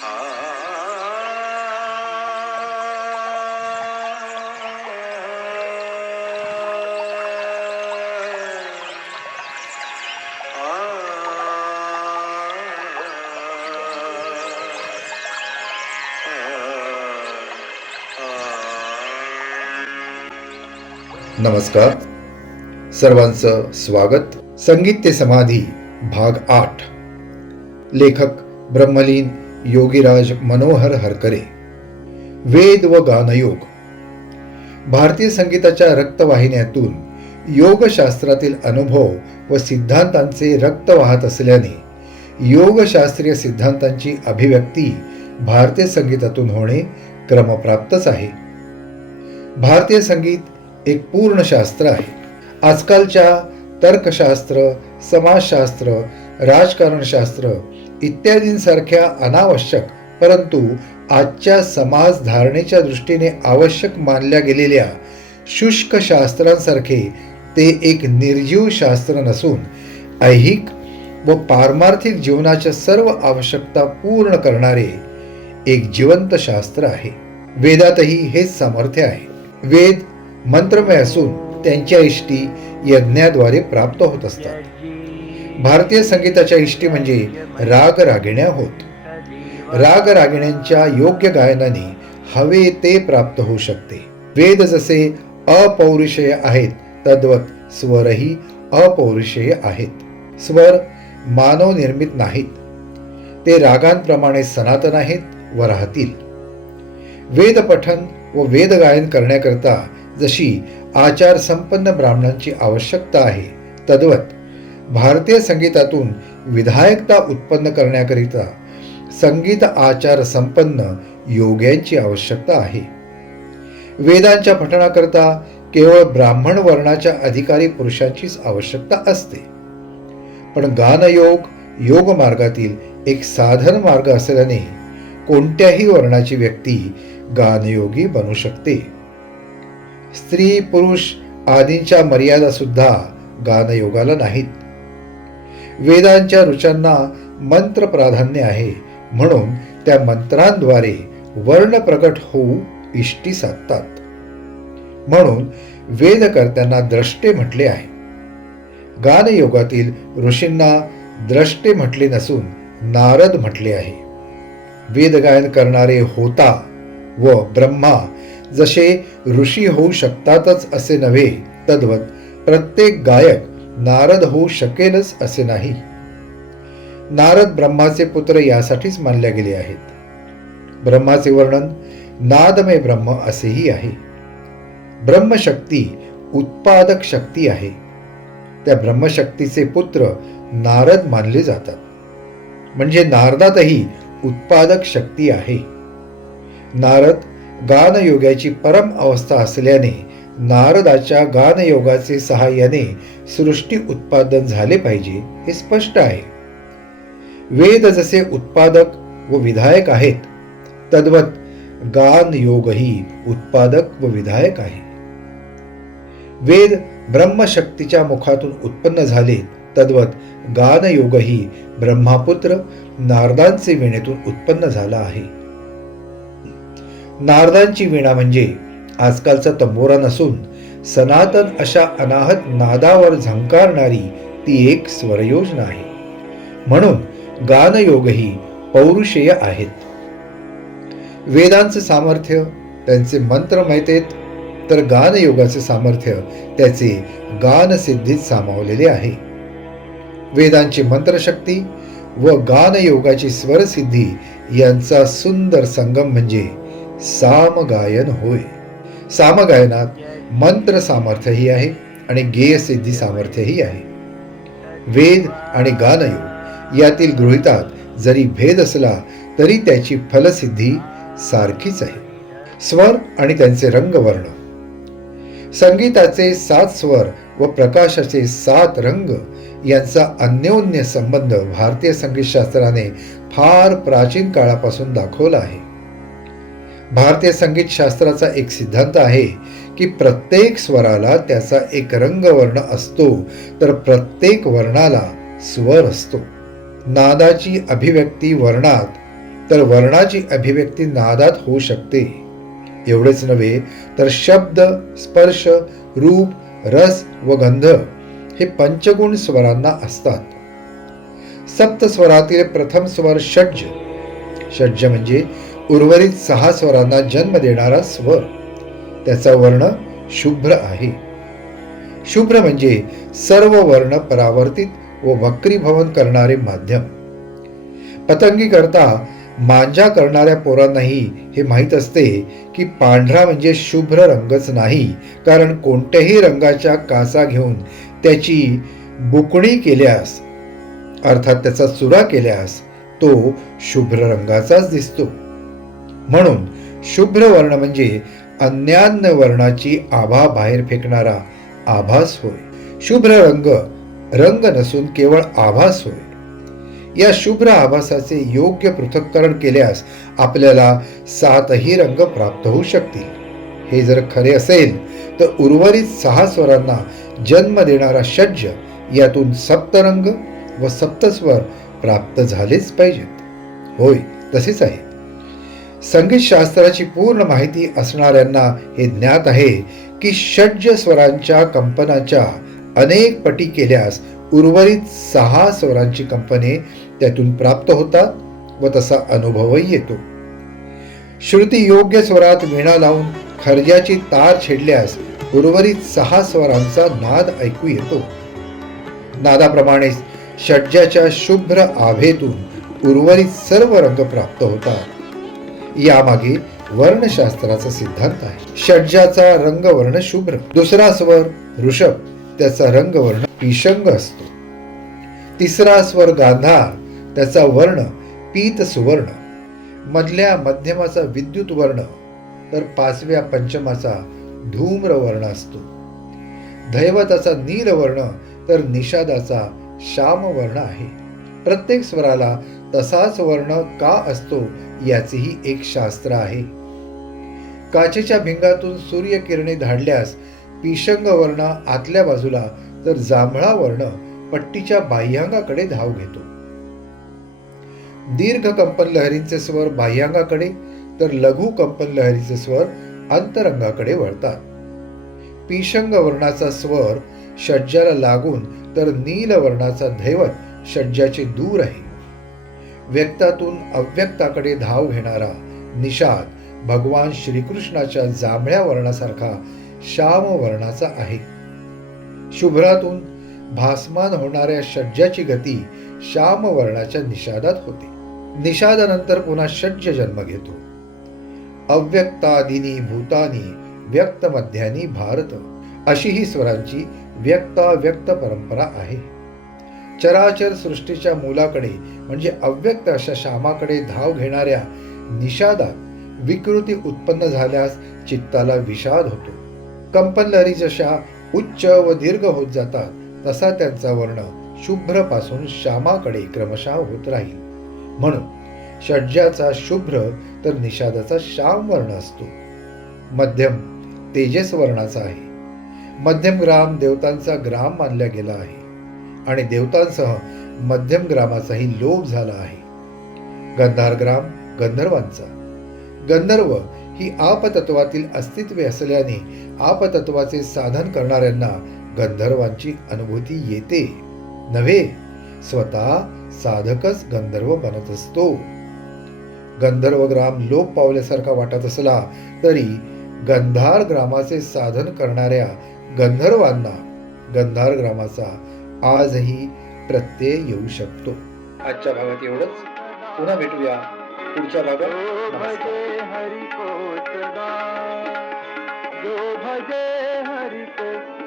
नमस्कार, सर्वांचं स्वागत. संगीत ते समाधी भाग 8. लेखक ब्रह्मलीन योगीराज मनोहर हरकरे. वेद व गानयोग. भारतीय संगीताच्या रक्तवाहिन्यातून योगशास्त्रातील अनुभव व सिद्धांतांचे रक्त वाहत असल्याने योगशास्त्रीय सिद्धांतांची अभिव्यक्ती भारतीय संगीतातून होणे क्रमप्राप्तच आहे. भारतीय संगीत एक पूर्ण शास्त्र आहे. आजकालच्या तर्कशास्त्र, समाजशास्त्र, राजकारणशास्त्र इत्यादींसारख्या अनावश्यक परंतु आजच्या समाज धारणेच्या दृष्टीने आवश्यक मानल्या गेलेल्या शुष्क शास्त्रांसारखे ते एक निर्जीव शास्त्र नसून ऐहिक व पारमार्थिक जीवनाच्या सर्व आवश्यकता पूर्ण करणारे एक जिवंत शास्त्र आहे. वेदातही हेच सामर्थ्य आहे. वेद मंत्रमय असून त्यांच्या इष्टी यज्ञाद्वारे प्राप्त होत असतात. भारतीय संगीताच्या इष्टी म्हणजे राग रागिण्या होत. राग रागिण्यांच्या योग्य गायनाने हवे ते प्राप्त होऊ शकते. वेद जसे अपौरुषेय आहेत तद्वत स्वरही अपौरुषेय आहेत. स्वर मानव निर्मित नाहीत, ते रागांप्रमाणे सनातन आहेत व राहतील. वेद पठन व वेद गायन करण्याकरता जशी आचार संपन्न ब्राह्मणांची आवश्यकता आहे तद्वत भारतीय संगीतातून विधायकता उत्पन्न करण्याकरिता संगीत आचार संपन्न योग्यांची आवश्यकता आहे. वेदांच्या पठणाकरता केवळ ब्राह्मण वर्णाच्या अधिकारी पुरुषांचीच आवश्यकता असते. पण गानयोग योग मार्गातील एक साधन मार्ग असल्याने कोणत्याही वर्णाची व्यक्ती गानयोगी बनू शकते. स्त्री पुरुष आदींच्या मर्यादा सुद्धा गानयोगाला नाहीत. वेदांच्या ऋचांना मंत्र प्राधान्य आहे म्हणून त्या मंत्रांद्वारे वर्ण प्रकट होऊ इष्टी साधतात. म्हणून वेदकर्त्यांना द्रष्टे म्हटले आहे. गानयोगातील ऋषींना द्रष्टे म्हटले नसून नारद म्हटले आहे. वेदगायन करणारे होता व ब्रह्मा जसे ऋषी होऊ शकतातच असे नव्हे तद्वत प्रत्येक गायक नारद होऊ शकेलच असे नाही. नारद ब्रह्माचे पुत्र यासाठीच मानले गेले आहेत. ब्रह्माचे वर्णन नादमय ब्रह्म असेही आहे. ब्रह्मशक्ती उत्पादक शक्ती आहे. त्या ब्रह्मशक्तीचे पुत्र नारद मानले जातात. म्हणजे नारदातही उत्पादक शक्ती आहे. नारद गानयोगाची परम अवस्था असल्याने नारदाच्या गानयोगाचे सहाय्याने सृष्टी उत्पादन झाले पाहिजे हे स्पष्ट आहे. वेद जसे उत्पादक व विधायक आहेत तद्वत गानयोगही उत्पादक व विधायक आहे. वेद ब्रह्मशक्तीच्या मुखातून उत्पन्न झाले तद्वत गानयोगही ब्रह्मापुत्र नारदांचे वीणेतून उत्पन्न झाला आहे. नारदांची वीणा म्हणजे आजकालचा तंबोरा नसून सनातन अशा अनाहत नादावर झंकारणारी ती एक स्वरयोजना आहे. म्हणून गानयोगही पौरुषेय आहेत. वेदांचे सामर्थ्य त्यांचे मंत्रमयतेत तर गानयोगाचे सामर्थ्य त्याचे गानसिद्धीत सामावलेले आहे. वेदांची मंत्रशक्ती व गानयोगाची स्वरसिद्धी यांचा सुंदर संगम म्हणजे सामगायन होय. सामगायनात मंत्र सामर्थ्यही आहे आणि गेयसिद्धी सामर्थ्यही आहे. वेद आणि गानयोग यातील गृहीतात जरी भेद असला तरी त्याची फलसिद्धी सारखीच आहे. स्वर आणि त्यांचे रंगवर्ण. संगीताचे 7 स्वर व प्रकाशाचे 7 रंग यांचा अन्योन्य संबंध भारतीय संगीतशास्त्राने फार प्राचीन काळापासून दाखवला आहे. भारतीय संगीत शास्त्राचा एक सिद्धांत आहे की प्रत्येक स्वराला त्याचा एक रंगवर्ण असतो तर प्रत्येक वर्णाला स्वर असतो. नादाची अभिव्यक्ती वर्णात तर वर्णाची अभिव्यक्ती नादात होऊ शकते. एवढेच नव्हे तर शब्द, स्पर्श, रूप, रस व गंध हे पंचगुण स्वरांना असतात. सप्तस्वरातील प्रथम स्वर षड्ज. षड्ज म्हणजे उर्वरित 6 स्वरांना जन्म देणारा स्वर. त्याचा वर्ण शुभ्र आहे. शुभ्र म्हणजे सर्व वर्ण परावर्तित व वक्रीभवन करणारे माध्यम. पतंगी करता मांजा करणाऱ्या पोरांनाही हे माहीत असते की पांढरा म्हणजे शुभ्र रंगच नाही, कारण कोणत्याही रंगाच्या कासा घेऊन त्याची बुकणी केल्यास, अर्थात त्याचा चुरा केल्यास तो शुभ्र रंगाचाच दिसतो. म्हणून शुभ्र वर्ण म्हणजे अन्यान्य वर्णाची आभा बाहेर फेकणारा आभास होय. शुभ्र रंग रंग नसून केवळ आभास होय. या शुभ्र आभासाचे योग्य पृथक्करण केल्यास आपल्याला 7ही रंग प्राप्त होऊ शकतील. हे जर खरे असेल तर उर्वरित 6 स्वरांना जन्म देणारा षड्ज यातून सप्तरंग व सप्तस्वर प्राप्त झालेच पाहिजेत. होय, तसेच आहे. संगीत शास्त्राची पूर्ण माहिती असणाऱ्यांना हे ज्ञात आहे की षड्ज स्वरांच्या कंपनाच्या अनेक पटी केल्यास उर्वरित 6 स्वरांची कंपने त्यातून प्राप्त होतात व तसा अनुभवही येतो. श्रुती योग्य स्वरात वीणा लावून खर्जाची तार छेडल्यास उर्वरित 6 स्वरांचा नाद ऐकू येतो. नादाप्रमाणेच षड्जाच्या शुभ्र आभेतून उर्वरित सर्व रंग प्राप्त होतात. यामागे वर्णशास्त्राचा सिद्धांत आहे. षड्जाचा रंगवर्ण शुभ्र. दुसरा स्वर ऋषभ, त्याचा रंगवर्ण पिशंग असतो. तिसरा स्वर गांधार, त्याचा वर्ण पीत सुवर्ण. मधल्या मध्यमाचा विद्युत वर्ण, तर 5व्या पंचमाचा धूम्र वर्ण असतो. दैवताचा नील वर्ण तर निषादाचा श्याम वर्ण आहे. प्रत्येक स्वराला तसाच वर्ण का असतो याचेही एक शास्त्र आहे. काचेच्या भिंगातून सूर्यकिरणे धाडल्यास पिशंग वर्ण आतल्या बाजूला तर जांभळा वर्ण पट्टीच्या बाह्यांगाकडे धाव घेतो. दीर्घ कंपन लहरींचे स्वर बाह्यांगाकडे तर लघु कंपन लहरीचे स्वर अंतरंगाकडे वळतात. पिशंग वर्णाचा स्वर षड्जाला लागून तर नील वर्णाचा दैवत षड्जाचे दूर आहे. व्यक्तातून अव्यक्ताकडे धाव घेणारा निषाद भगवान श्रीकृष्णाच्या जांभळ्या वर्णासारखा श्याम वर्णाचा आहे. शुभ्रातून भासमान होणाऱ्या षड्जाची गती श्याम वर्णाच्या निषादात होते. निषादानंतर पुन्हा षड्ज जन्म घेतो. अव्यक्तादिनी भूतानी व्यक्त मध्यानी भारत, अशी ही स्वरांची व्यक्ताव्यक्त परंपरा आहे. चराचर सृष्टीच्या मूलाकडे म्हणजे अव्यक्त अशा श्यामाकडे धाव घेणाऱ्या निषादात विकृती उत्पन्न झाल्यास चित्ताला विषाद होतो. कंपनलहरी जशा उच्च व दीर्घ होत जातात तसा त्यांचा वर्ण शुभ्र पासून श्यामाकडे क्रमशः होत राहील. म्हणून षड्जाचा शुभ्र तर निषादाचा श्याम वर्ण असतो. मध्यम तेजस वर्णाचा आहे. मध्यम ग्राम देवतांचा ग्राम मानला गेला आहे आणि देवतांसह मध्यम ग्रामाचाही लोप झाला आहे. गंधार ग्राम गंधर्वांचा. गंधर्व ही आपतत्वातील अस्तित्वे असल्याने आपतत्वाचे साधन करणाऱ्यांना गंधर्वांची अनुभूती येते नव्हे, स्वतः साधकच गंधर्व बनत असतो. गंधर्व ग्राम लोप पावल्यासारखा वाटत असला तरी गंधार ग्रामाचे साधन करणाऱ्या गंधर्वांना गंधार ग्रामाचा आजही प्रत्यय येऊ शकतो. आजच्या भागात एवढंच. पुन्हा भेटूया पुढच्या भागात. हरि को सदा, जो भजे हरि को